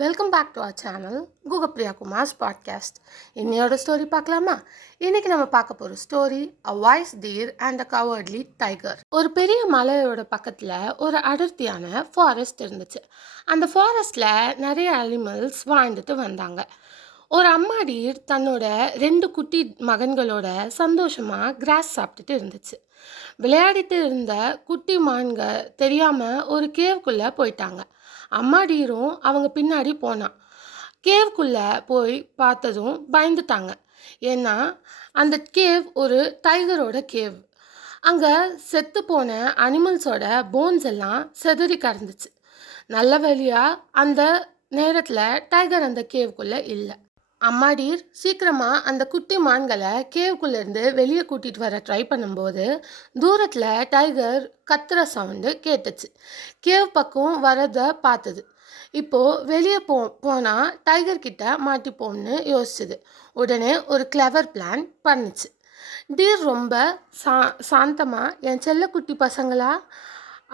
Welcome back to our channel Guhapriya Kumar's podcast. இன்னையோட story பார்க்கலாமா? இன்னைக்கு நம்ம பார்க்க போகிற story a wise deer and a cowardly tiger. ஒரு பெரிய மலையோட பக்கத்தில் ஒரு அடர்த்தியான ஃபாரஸ்ட் இருந்துச்சு. அந்த ஃபாரஸ்டில் நிறைய அனிமல்ஸ் வாழ்ந்துட்டு வந்தாங்க. ஒரு அம்மா டீர் தன்னோட 2 குட்டி மகன்களோட சந்தோஷமாக கிராஸ் சாப்பிட்டுட்டு இருந்துச்சு. விளையாடிட்டு இருந்த குட்டி மான்க தெரியாமல் ஒரு கேவ்குள்ளே போயிட்டாங்க. அம்மா டீரும் அவங்க பின்னாடி போனான். கேவ்குள்ளே போய் பார்த்ததும் பயந்துட்டாங்க. ஏன்னா அந்த கேவ் ஒரு டைகரோட கேவ். அங்கே செத்து போன அனிமல்ஸோட போன்ஸ் எல்லாம் செதறி கிடந்துச்சு. நல்ல வழியாக அந்த நேரத்தில் டைகர் அந்த கேவ்குள்ளே இல்லை. அம்மா டீர் சீக்கிரமாக அந்த குட்டி மான்களை கேவுக்குள்ளேருந்து வெளியே கூட்டிகிட்டு வர ட்ரை பண்ணும்போது தூரத்தில் டைகர் கத்துற சவுண்டு கேட்டுச்சு. கேவ் பக்கம் வரதை பார்த்தது. இப்போது வெளியே போனால் டைகர் கிட்ட மாட்டிப்போம்னு யோசிச்சுது. உடனே ஒரு கிளவர் பிளான் பண்ணிச்சு. டீர் ரொம்ப சாந்தமாக, என் செல்ல குட்டி பசங்களா,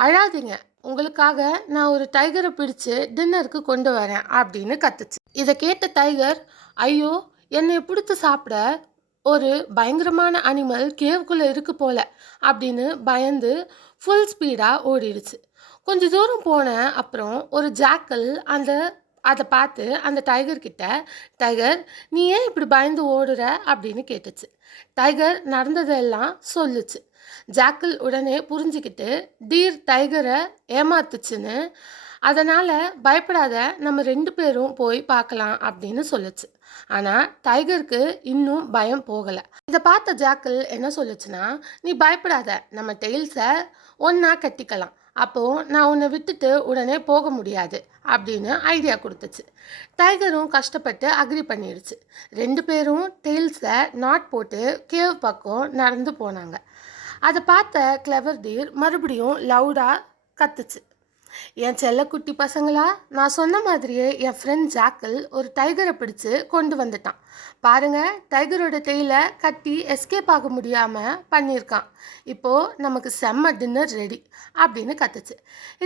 அழாதீங்க, உங்களுக்காக நான் ஒரு டைகரை பிடிச்சு டின்னருக்கு கொண்டு வரேன் அப்படின்னு கத்துச்சு. இதை கேட்ட டைகர், ஐயோ, என்னை பிடித்து சாப்பிட ஒரு பயங்கரமான அனிமல் கேவுக்குள்ளே இருக்கு போல அப்படின்னு பயந்து ஃபுல் ஸ்பீடாக ஓடிடுச்சு. கொஞ்சம் தூரம் போன அப்புறம் ஒரு ஜாக்கல் அதை பார்த்து அந்த டைகர் கிட்ட, டைகர், நீ ஏன் இப்படி பயந்து ஓடுற அப்படின்னு கேட்டுச்சு. டைகர் நடந்ததெல்லாம் சொல்லுச்சு. ஜாக்கல் உடனே புரிஞ்சுக்கிட்டு டீர் டைகரை ஏமாத்துச்சுன்னு, அதனால் பயப்படாத, நம்ம 2 பேரும் போய் பார்க்கலாம் அப்படின்னு சொல்லுச்சு. ஆனால் டைகருக்கு இன்னும் பயம் போகலை. இதை பார்த்த ஜாக்கல் என்ன சொல்லுச்சுன்னா, நீ பயப்படாத, நம்ம டெய்ல்ஸை ஒன்றா கட்டிக்கலாம், அப்போது நான் உன்னை விட்டுட்டு உடனே போக முடியாது அப்படின்னு ஐடியா கொடுத்துச்சு. டைகரும் கஷ்டப்பட்டு அக்ரி பண்ணிடுச்சு. 2 பேரும் டெய்ல்ஸை நாட் போட்டு கேவ் பக்கம் நடந்து போனாங்க. அதை பார்த்த கிளவர் டீர் மறுபடியும் லவுடாக கத்துச்சு. என் செல்லக்குட்டி பசங்களா, நான் சொன்ன மாதிரியே என் ஃப்ரெண்ட் ஜாக்கல் ஒரு டைகரை பிடிச்சு கொண்டு வந்துட்டான். பாருங்க, டைகரோட டெய்லை கட்டி எஸ்கேப் ஆக முடியாமல் பண்ணியிருக்கான். இப்போது நமக்கு செம்ம டின்னர் ரெடி அப்படின்னு கத்துச்சு.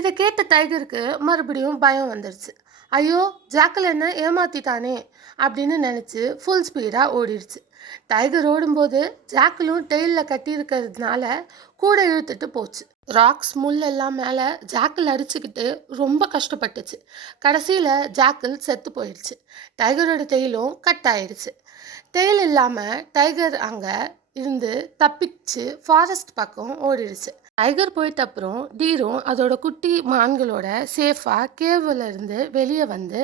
இதை கேட்ட டைகருக்கு மறுபடியும் பயம் வந்துடுச்சு. ஐயோ, ஜாக்கல் என்ன ஏமாத்திட்டானே அப்படின்னு நினச்சி ஃபுல் ஸ்பீடாக ஓடிடுச்சு. டைகர் ஓடும்போது ஜாக்கலும் டெய்லில் கட்டியிருக்கிறதுனால கூட இழுத்துட்டு போச்சு. ராக்ஸ் முள் எல்லாம் மேலே ஜாக்கல் அடிச்சுக்கிட்டு ரொம்ப கஷ்டப்பட்டுச்சு. கடைசியில் ஜாக்கல் செத்து போயிடுச்சு. டைகரோட டெய்லும் கட் ஆயிடுச்சு. டெய்ல் இல்லாமல் டைகர் அங்கே இருந்து தப்பிச்சு ஃபாரஸ்ட் பக்கம் ஓடிடுச்சு. டைகர் போயிட்ட அப்புறம் டீரும் அதோட குட்டி மான்களோட சேஃபாக கேவில் இருந்து வெளியே வந்து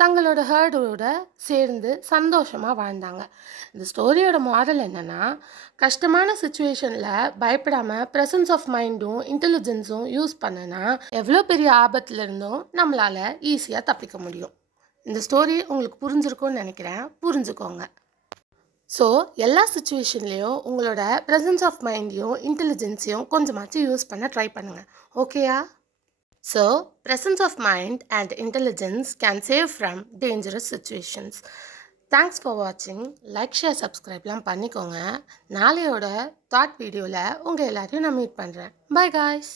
தங்களோட ஹர்டோட சேர்ந்து சந்தோஷமாக வாழ்ந்தாங்க. இந்த ஸ்டோரியோட மாரல் என்னென்னா, கஷ்டமான சுச்சுவேஷனில் பயப்படாமல் ப்ரெசன்ஸ் ஆஃப் மைண்டும் இன்டெலிஜென்ஸும் யூஸ் பண்ணனா எவ்வளோ பெரிய ஆபத்துல இருந்தும் நம்மளால் ஈஸியாக தப்பிக்க முடியும். இந்த ஸ்டோரி உங்களுக்கு புரிஞ்சிருக்கும்னு நினைக்கிறேன். புரிஞ்சுக்கோங்க. ஸோ எல்லா சுச்சுவேஷன்லேயும் உங்களோட ப்ரெசன்ஸ் ஆஃப் மைண்டையும் இன்டெலிஜென்ஸையும் கொஞ்சமாச்சும் யூஸ் பண்ண ட்ரை பண்ணுங்கள். ஓகேயா? So presence of mind and intelligence can save from dangerous situations. Thanks for வாட்சிங். லைக், ஷேர், சப்ஸ்கிரைப்லாம் பண்ணிக்கோங்க. நாளையோட தாட் வீடியோவில் உங்கள் எல்லாரையும் நான் மீட் பண்ணுறேன். Bye guys.